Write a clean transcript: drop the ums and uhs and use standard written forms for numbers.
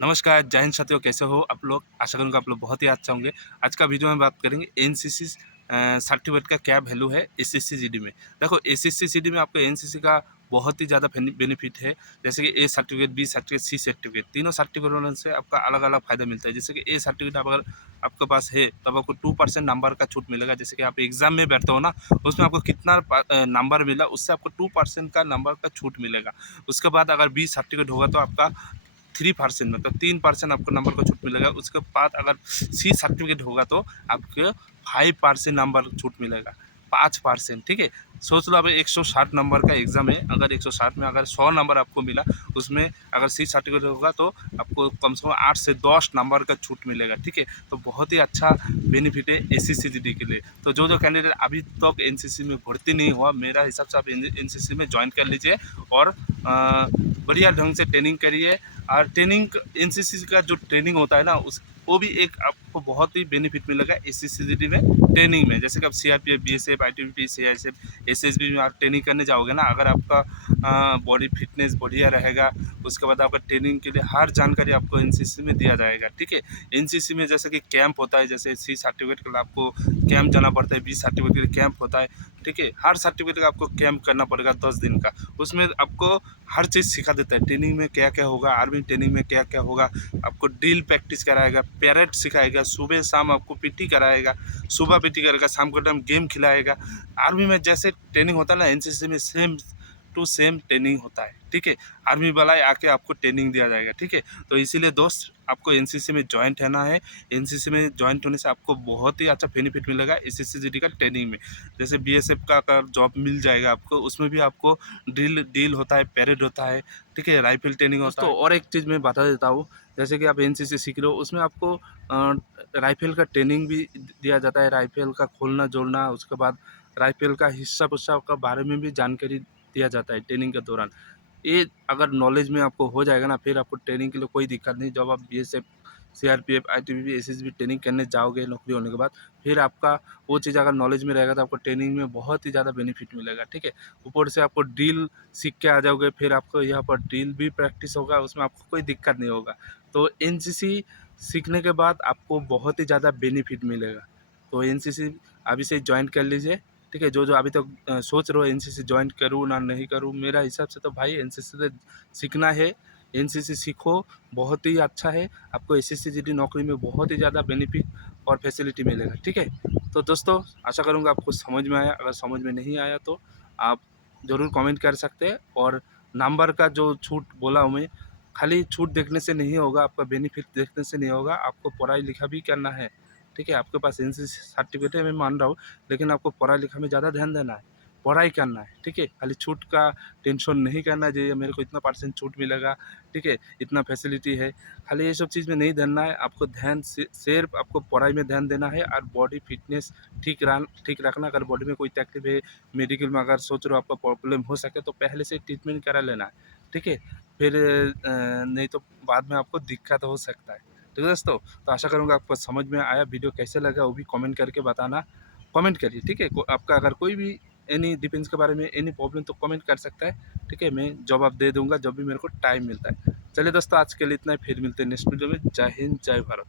नमस्कार, जय हिंद साथियों, कैसे हो आप लोग? आशा करूँगा आप लोग बहुत ही अच्छा होंगे। आज का वीडियो में बात करेंगे एनसीसी सर्टिफिकेट का क्या वैल्यू है एसएससी जीडी में। देखो एसएससी जीडी में आपको एनसीसी का बहुत ही ज़्यादा बेनिफिट है। जैसे कि A certificate, B certificate, C certificate, तीनों सर्टिफिकेट होने से आपका अलग-अलग फ़ायदा मिलता है। जैसे कि ए सर्टिफिकेट आप अगर आपके पास है तब आपको 2% नंबर का छूट मिलेगा। जैसे कि आप एग्ज़ाम में बैठते हो ना, उसमें आपको कितना नंबर मिला उससे आपको 2% का नंबर का छूट मिलेगा। उसके बाद अगर बी सर्टिफिकेट होगा तो आपका 3% मतलब 3% आपको नंबर का छूट मिलेगा। उसके बाद अगर सी सर्टिफिकेट होगा तो आपके 5% नंबर छूट मिलेगा, 5%। ठीक है, सोच लो अब 160 नंबर का एग्ज़ाम है, अगर 160 में अगर 100 नंबर आपको मिला, उसमें अगर सी सर्टिफिकेट होगा तो आपको कम से कम 8 से 10 नंबर का छूट मिलेगा। ठीक है, तो बहुत ही अच्छा बेनिफिट है एसएससी जीडी के लिए। तो जो कैंडिडेट अभी तक एनसीसी में भर्ती नहीं हुआ, मेरा हिसाब से आप एनसीसी में ज्वाइन कर लीजिए और बढ़िया ढंग से ट्रेनिंग करिए। और ट्रेनिंग एनसीसी का जो ट्रेनिंग होता है ना, उस वो भी एक आपको बहुत ही बेनिफिट मिलेगा एसएससी में ट्रेनिंग में। जैसे कि आप CRPF, BSF, ITBP, CISF, SSB में आप ट्रेनिंग करने जाओगे ना, अगर आपका बॉडी फिटनेस बढ़िया रहेगा, उसके बाद आपका ट्रेनिंग के लिए हर जानकारी आपको एनसीसी में दिया जाएगा। ठीक है, एनसीसी में जैसे कि कैंप होता है, जैसे सी सर्टिफिकेट के लिए आपको कैंप जाना पड़ता है, बी सर्टिफिकेट के लिए कैंप होता है। ठीक है, हर सर्टिफिकेट का आपको कैंप करना पड़ेगा 10 दिन का। उसमें आपको हर चीज़ सिखा देता है, ट्रेनिंग में क्या क्या होगा, आर्मी ट्रेनिंग में क्या क्या होगा, आपको ड्रिल प्रैक्टिस कराएगा, पैरेड सिखाएगा, सुबह शाम आपको पीटी कराएगा, सुबह पीटी करेगा, शाम को टाइम गेम खिलाएगा। आर्मी में जैसे ट्रेनिंग होता है ना, एनसीसी में सेम टू सेम ट्रेनिंग होता है। ठीक है, आर्मी वाला आके आपको ट्रेनिंग दिया जाएगा। ठीक है, तो इसीलिए दोस्त आपको एनसीसी में ज्वाइंट रहना है। एनसीसी में ज्वाइंट होने से आपको बहुत ही अच्छा बेनिफिट मिलेगा एसएससी जीडी का ट्रेनिंग में। जैसे बीएसएफ का अगर जॉब मिल जाएगा आपको, उसमें भी आपको ड्रिल ड्रिल होता है, पैरेड होता है। ठीक है, राइफल ट्रेनिंग होता है। और एक चीज़ मैं बता देता हूँ, जैसे कि आप एनसीसी सीख रहे हो, उसमें आपको राइफल का ट्रेनिंग भी दिया जाता है, राइफल का खोलना जोड़ना, उसके बाद राइफल का हिस्सा पुस्सा का बारे में भी जानकारी दिया जाता है ट्रेनिंग के दौरान। ये अगर नॉलेज में आपको हो जाएगा ना, फिर आपको ट्रेनिंग के लिए कोई दिक्कत नहीं। जब आप BSF, CRPF, ITBP, SSB training करने जाओगे नौकरी होने के बाद, फिर आपका वो चीज़ अगर नॉलेज में रहेगा तो आपको ट्रेनिंग में बहुत ही ज़्यादा बेनिफिट मिलेगा। ठीक है, ऊपर से आपको ड्रिल सीख के आ जाओगे, फिर आपको यहाँ पर ड्रिल भी प्रैक्टिस होगा, उसमें आपको कोई दिक्कत नहीं होगा। तो एनसीसी सीखने के बाद आपको बहुत ही ज़्यादा बेनिफिट मिलेगा। तो एनसीसी अभी से ज्वाइन कर लीजिए। ठीक है, जो अभी तक सोच रहे हो एनसीसी ज्वाइन करूँ ना नहीं करूँ, मेरा हिसाब से तो भाई एनसीसी से सीखना है। एनसीसी सीखो, बहुत ही अच्छा है। आपको एसएससी जीडी नौकरी में बहुत ही ज़्यादा बेनिफिट और फैसिलिटी मिलेगा। ठीक है, तो दोस्तों आशा करूँगा आपको समझ में आया। अगर समझ में नहीं आया तो आप ज़रूर कमेंट कर सकते हैं। और नंबर का जो छूट बोला हूँ मैं, खाली छूट देखने से नहीं होगा, आपका बेनिफिट देखने से नहीं होगा, आपको पढ़ाई लिखा भी करना है। ठीक है, आपके पास एनसीसी सर्टिफिकेट है, मैं मान रहा हूँ, लेकिन आपको पढ़ाई लिखा में ज़्यादा ध्यान देना है, पढ़ाई करना है। ठीक है, खाली छूट का टेंशन नहीं करना चाहिए, मेरे को इतना परसेंट छूट मिलेगा, ठीक है, इतना फैसिलिटी है, खाली ये सब चीज़ में नहीं देना है। आपको ध्यान सिर्फ आपको पढ़ाई में ध्यान देना है और बॉडी फिटनेस ठीक रखना। अगर बॉडी में कोई तकलीफ है, मेडिकल में अगर सोच रहे हो आपका प्रॉब्लम हो सके, तो पहले से ट्रीटमेंट करा लेना है। ठीक है, फिर नहीं तो बाद में आपको दिक्कत हो सकता है। ठीक है दोस्तों, तो आशा करूँगा आपको समझ में आया। वीडियो कैसे लगा वो भी कमेंट करके बताना, कमेंट करिए। ठीक है, आपका अगर कोई भी एनी डिफेंस के बारे में एनी प्रॉब्लम तो कमेंट कर सकता है। ठीक है, मैं जवाब दे दूँगा जब भी मेरे को टाइम मिलता है। चलिए दोस्तों, आज के लिए इतना ही, फिर मिलते हैं नेक्स्ट वीडियो में। जय हिंद, जय भारत।